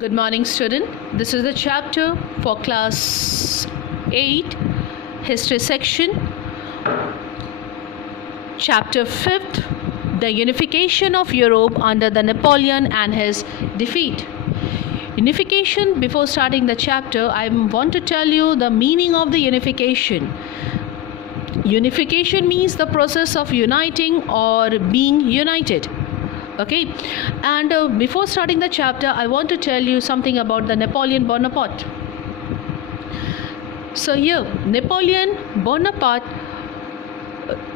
Good morning, student. This is the chapter for class 8, history section. Chapter 5th, the unification of Europe under the Napoleon and his defeat. Unification, before starting the chapter, I want to tell you the meaning of the unification. Unification means the process of uniting or being united. Okay, and before starting the chapter, I want to tell you something about the Napoleon Bonaparte. So here, Napoleon Bonaparte,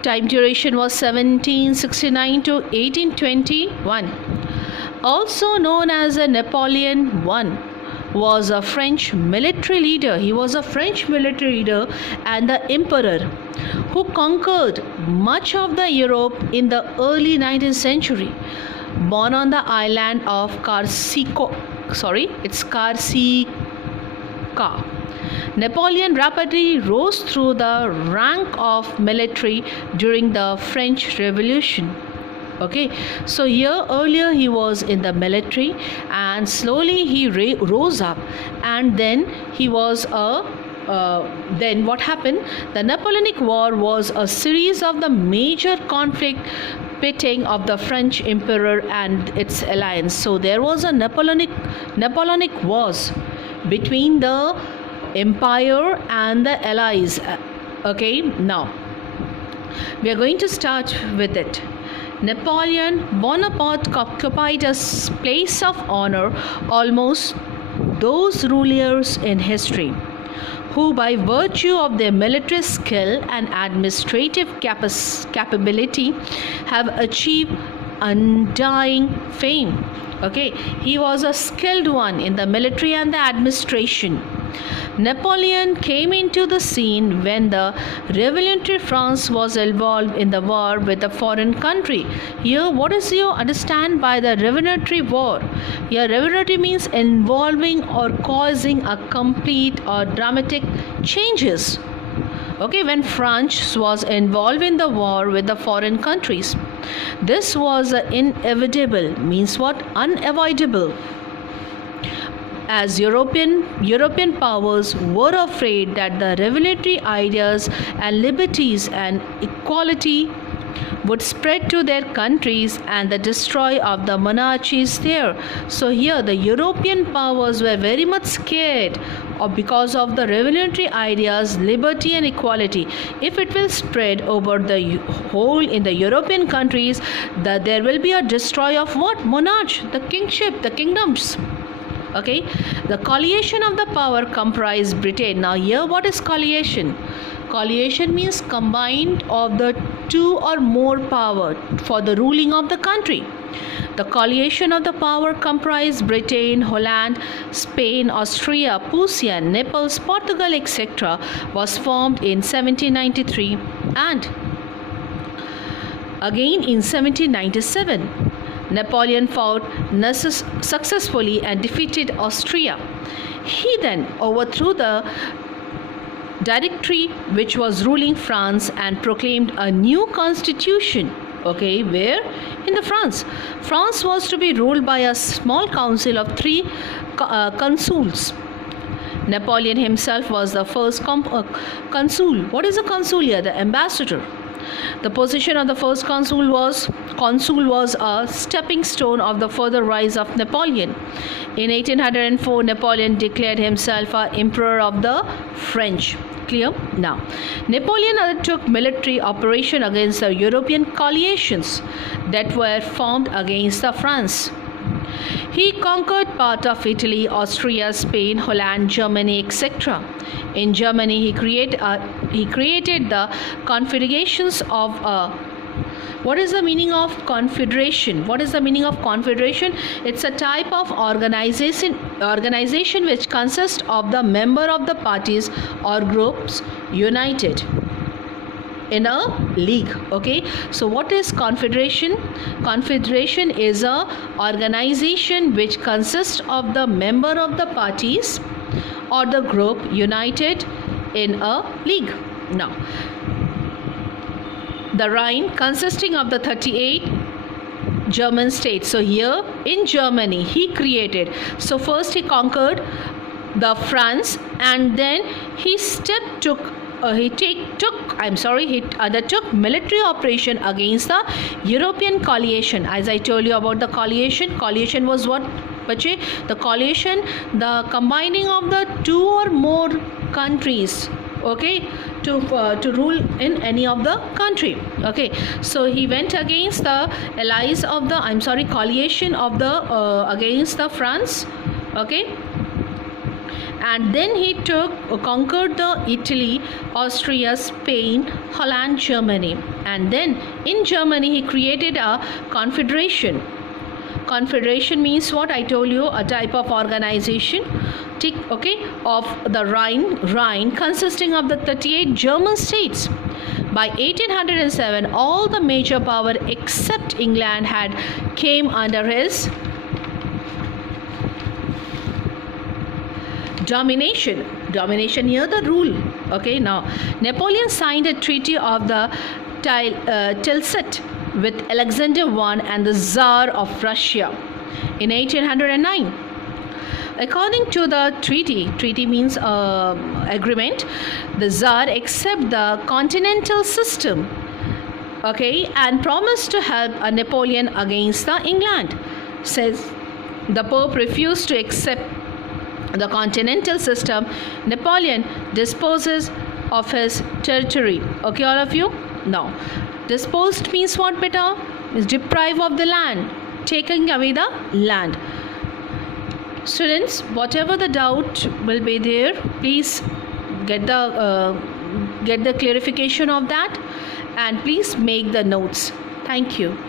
time duration was 1769 to 1821. Also known as a Napoleon I, was a French military leader. He was a French military leader and the emperor who conquered much of the Europe in the early 19th century. Born on the island of Corsica, Napoleon rapidly rose through the rank of military during the French Revolution. Okay, so here earlier he was in the military and slowly he rose up, and then he was then what happened? The Napoleonic War was a series of the major conflict pitting of the French emperor and its alliance. So there was a Napoleonic wars between the empire and the allies. Okay, now we are going to start with it. Napoleon Bonaparte occupied a place of honor almost those rulers in history who, by virtue of their military skill and administrative capability, have achieved undying fame. Okay, he was a skilled one in the military and the administration. Napoleon came into the scene when the revolutionary France was involved in the war with a foreign country. Here, what is you understand by the revolutionary war? Here, revolutionary means involving or causing a complete or dramatic changes. Okay, when France was involved in the war with the foreign countries, this was inevitable, means what? Unavoidable. As European powers were afraid that the revolutionary ideas and liberties and equality would spread to their countries and the destroy of the monarchies there. So here the European powers were very much scared because of the revolutionary ideas, liberty and equality. If it will spread over the whole in the European countries, that there will be a destroy of what? Monarch, the kingship, the kingdoms. Okay, the coalition of the power comprised Britain. Now here, what is coalition? Coalition means combined of the two or more power for the ruling of the country. The coalition of the power comprised Britain, Holland, Spain, Austria, Prussia, Naples, Portugal, etc. was formed in 1793 and again in 1797. Napoleon fought successfully and defeated Austria. He then overthrew the Directory which was ruling France and proclaimed a new constitution. Okay, where? In the France. France was to be ruled by a small council of 3 consuls. Napoleon himself was the first consul. What is a consul here? The ambassador. The position of the first consul was a stepping stone of the further rise of Napoleon. In 1804, Napoleon declared himself emperor of the French. Clear? Now, Napoleon undertook military operation against the European coalitions that were formed against France. He conquered part of Italy, Austria, Spain, Holland, Germany, etc. In Germany, he created the confederations of what is the meaning of confederation? What is the meaning of confederation? It's a type of organization which consists of the member of the parties or groups united in a league. Okay, so what is confederation? Confederation is a organization which consists of the member of the parties or the group united in a league. Now, the Rhine, consisting of the 38 German states. So here in Germany he created. So first he conquered the France, and then he undertook military operation against the European coalition. As I told you about the coalition. Coalition was what? Bache? The coalition, the combining of the two or more countries, okay, to rule in any of the country. Okay, so he went against the allies of the coalition of the against the France. Okay, and then he conquered the Italy, Austria, Spain, Holland, Germany, and then in Germany he created a confederation. Confederation means what? I told you, a type of organization, okay, of the Rhine, consisting of the 38 German states. By 1807, all the major power except England had came under his domination. Here the rule. Okay, now Napoleon signed a treaty of the Tilsit with Alexander I and the Tsar of Russia in 1809. According to the treaty means agreement, the Tsar accepted the continental system, okay, and promised to help Napoleon against the England. Says the Pope refused to accept the continental system. Napoleon disposes of his territory. Okay, all of you? Now, disposed means what, beta? Is deprive of the land, taking away the land. Students, whatever the doubt will be there, please get the clarification of that, and please make the notes. Thank you.